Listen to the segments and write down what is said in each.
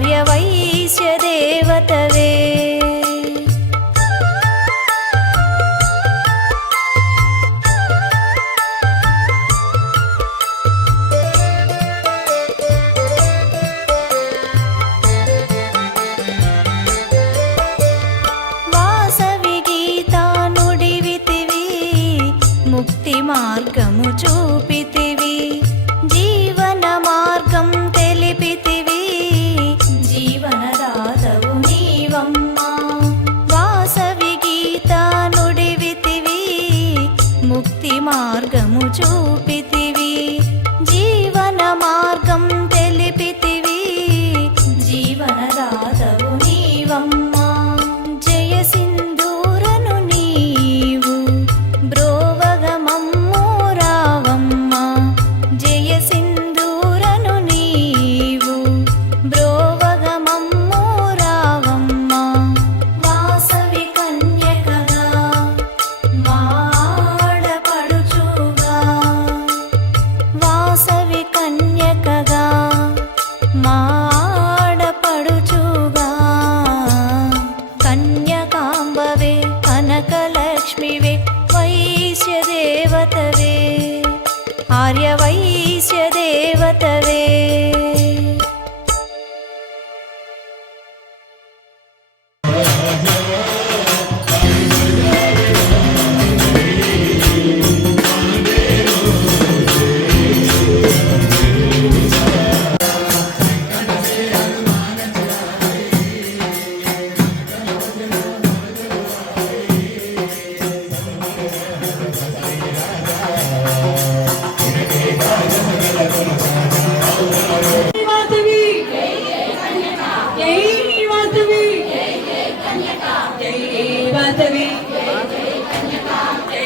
ఆర్యవైశ్యదేవతవే వాసవి నుడివితివి ముక్తి మార్గము చూపితివి.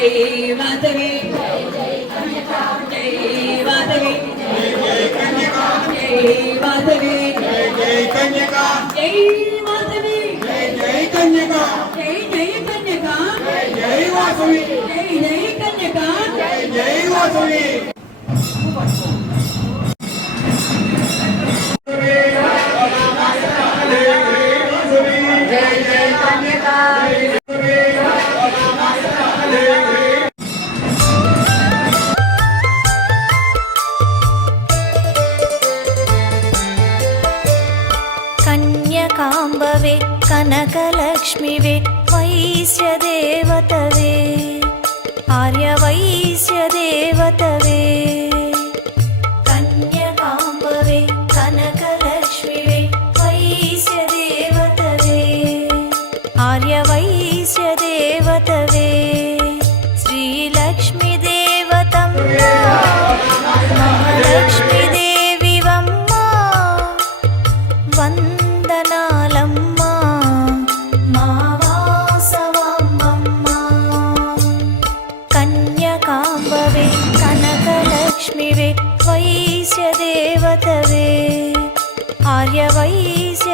જય માધવી જય માધવી જય માધવી જય કન્યકા જય માધવી જય કન્યકા જય જય કન્યકા જય વાસવી જય જય કન્યકા જય જય વાસવી Jai Jai Kanyaka Jai కనకలక్ష్మివే వైశ్యదేవతవే. ఆర్యవైశ్యదేవతవే కన్యకాంబవే కనకలక్ష్మివే వైశ్యదేవతవే. ఆర్యవైశ్యదేవతవే వైశ్యదేవతవే ఆర్యవైశ్యదేవతవే